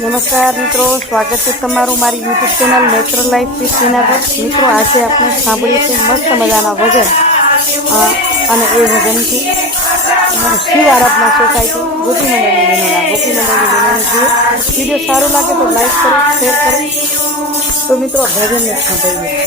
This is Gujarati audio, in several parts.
નમસ્કાર મિત્રો સ્વાગત છે તમારું મારી YouTube channel natural life with પર. મિત્રો આજે આપણે સાંભળીએ છીએ મસ્ત મજાના ભજન. અને એ ભજનથી અ, શિવ આરાધના સોસાયટી ગોપી મંડળની બહેનોના ગોપી મંડળની વીડિયો સારો લાગે તો લાઈક કરો શેર કરો. તો મિત્રો ભજનને સાંભળીએ.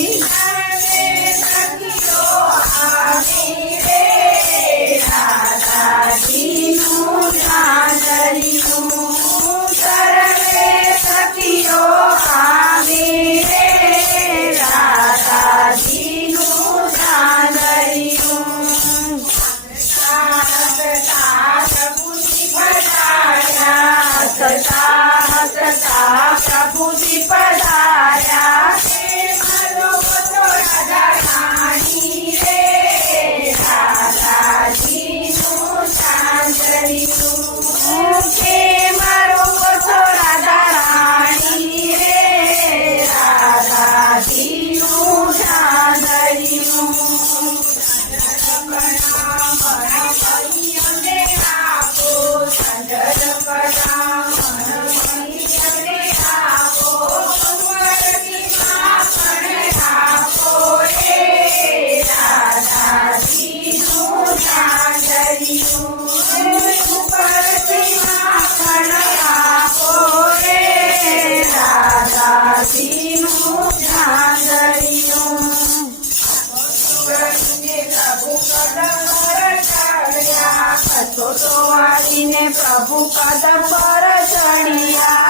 પ્રભુ કદમ પર ચડિયા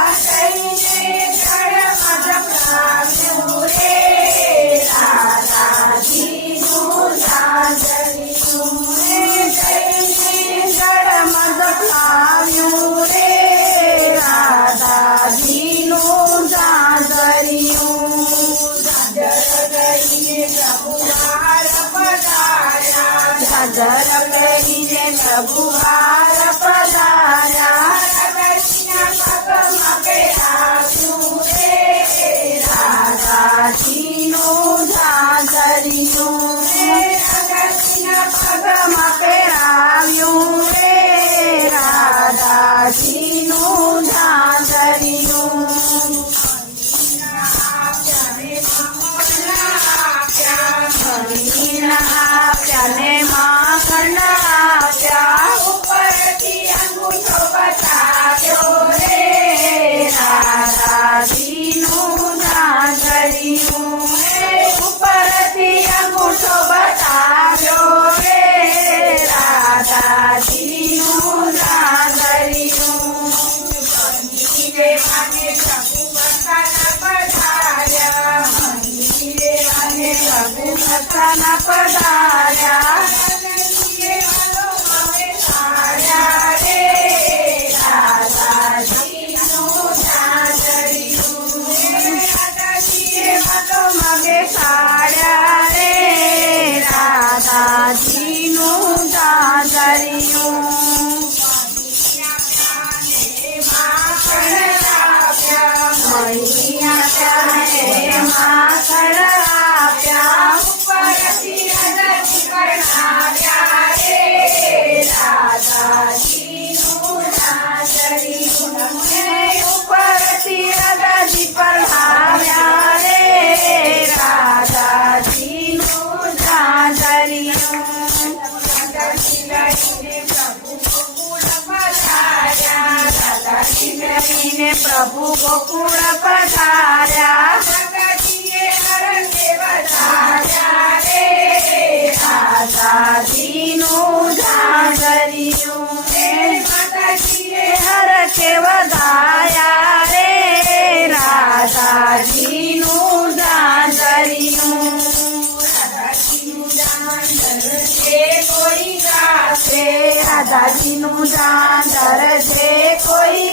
જાજર કરીને પ્રભુ વાર પધાર્યા રગડના પગમાં પે રે રાધાજીનું જાજરીનું રે રગડના પગમાં પહેરાવ્યું રે पधाऱ्या. પ્રભુ ગોકુળ પધાર્યા. ભગતીએ હરકે વધાર્યા રે. રાધાજીનું જાગર્યું રે માતાજીએ હરકે વધાયા રે. રાધાજીનું જાગરિયું રાધાજીનું જે કોઈ ગાશે રાધાજીનું ચાંદર જે કોઈ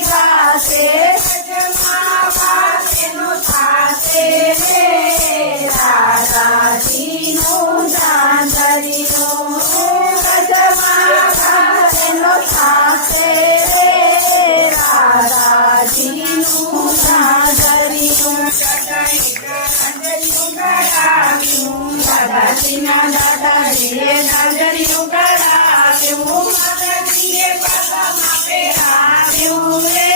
નાગરિયું